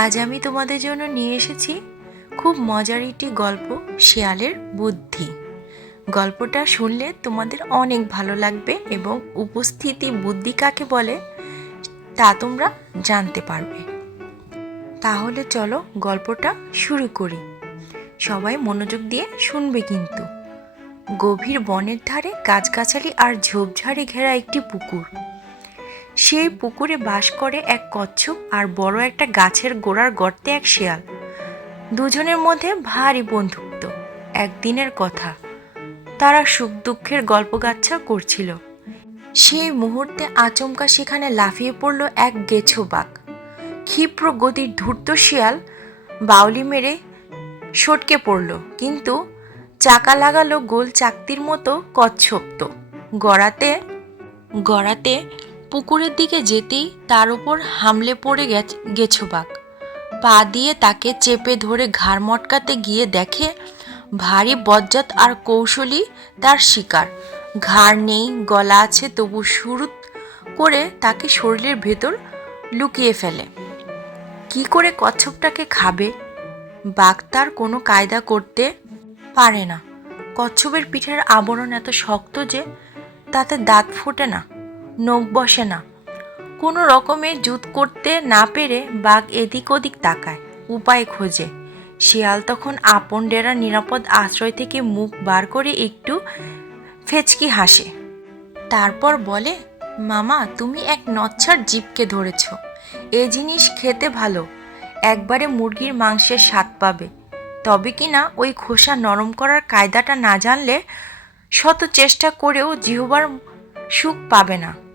আমি তোমাদের জন্য নিয়ে এসেছি খুব মজার একটি গল্প, শেয়ালের বুদ্ধি। গল্পটা শুনলে তোমাদের অনেক ভালো লাগবে এবং উপস্থিতি বুদ্ধি কাকে বলে তা তোমরা জানতে পারবে। তাহলে চলো গল্পটা শুরু করি। সবাই মনোযোগ দিয়ে শুনবে কিন্তু। গভীর বনের ধারে গাছগাছালি আর ঝোপঝাড়ে ঘেরা একটি পুকুর। সেই পুকুরে বাস করে এক কচ্ছপ আর বড় একটা গাছের গোড়ার গর্তে এক শেয়াল। দুজনের মধ্যে ভারী বন্ধুত্ব, একদিনের কথা। তারা সুখ দুঃখের গল্পগাচ্ছা করছিল। সেই মুহূর্তে আচমকা সেখানে লাফিয়ে পড়ল এক গেছো বাঘ। ক্ষিপ্র গতির ধূর্ত শিয়াল বাউলি মেরে সটকে পড়ল, কিন্তু চাকা লাগালো গোল চাকতির মতো কচ্ছপ তো। গড়াতে গড়াতে পুকুরের দিকে যেতেই তার উপর হামলে পড়ে গেছ- গেছো বাঘ পা দিয়ে তাকে চেপে ধরে ঘাড় মটকাতে গিয়ে দেখে ভারী বজ্জাত আর কৌশলী তার শিকার। ঘাড় নেই, গলা আছে, তবু শুরু করে তাকে শরীরের ভেতর লুকিয়ে ফেলে। কি করে কচ্ছপটাকে খাবে? বাঘ তার কোনো কায়দা করতে পারে না। কচ্ছপের পিঠের আবরণ এত শক্ত যে তাতে দাঁত ফোটে না। নখ বসে না। কোনো রকমের জুত করতে না পেরে বাঘ এদিক ওদিক তাকায়, উপায় খোঁজে। শিয়াল তখন আপন ডেরার নিরাপদ আশ্রয় থেকে মুখ বার করে একটু ফেচকি হাসে। তারপর বলে, মামা, তুমি এক নচ্ছার জীবকে ধরেছ। এ জিনিস খেতে ভালো। একবারে মুরগির মাংসের স্বাদ পাবে। তবে কি না ওই খোসা নরম করার কায়দাটা না জানলে শত চেষ্টা করেও জিহবার সুখ পাবে না।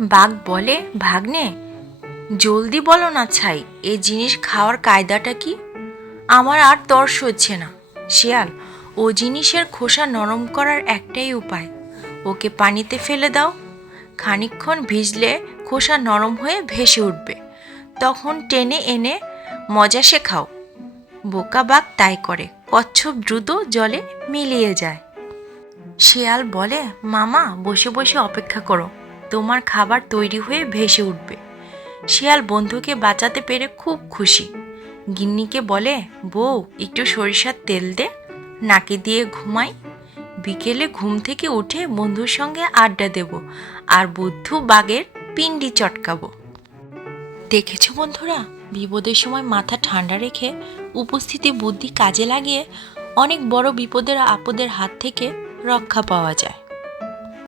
বাঘ বলে, ভাগ্নে, জলদি বলো না ছাই এই জিনিস খাওয়ার কায়দাটা কি? আমার আর তর্স হচ্ছে না। শিয়াল, ও জিনিসের খোসা নরম করার একটাই উপায়, ওকে পানিতে ফেলে দাও। খানিকক্ষণ ভিজলে খোসা নরম হয়ে ভেসে উঠবে। তখন টেনে এনে মজা শেখাও। বোকা বাঘ তাই করে, কচ্ছপ দ্রুত জলে মিলিয়ে যায়। শিয়াল বলে, মামা, বসে বসে অপেক্ষা করো। তোমার খাবার তৈরি হয়ে ভেসে উঠবে। শিয়াল বন্ধুকে বাঁচাতে পেরে খুব খুশি। গিন্নিকে বলে, বউ, একটু সরিষার তেল দে, নাকে দিয়ে ঘুমাই। বিকেলে ঘুম থেকে উঠে বন্ধুর সঙ্গে আড্ডা দেব আর বুদ্ধু বাঘের পিন্ডি চটকাবো। দেখেছ বন্ধুরা, বিপদের সময় মাথা ঠান্ডা রেখে উপস্থিতি বুদ্ধি কাজে লাগিয়ে অনেক বড় বিপদের আপদের হাত থেকে রক্ষা পাওয়া যায়।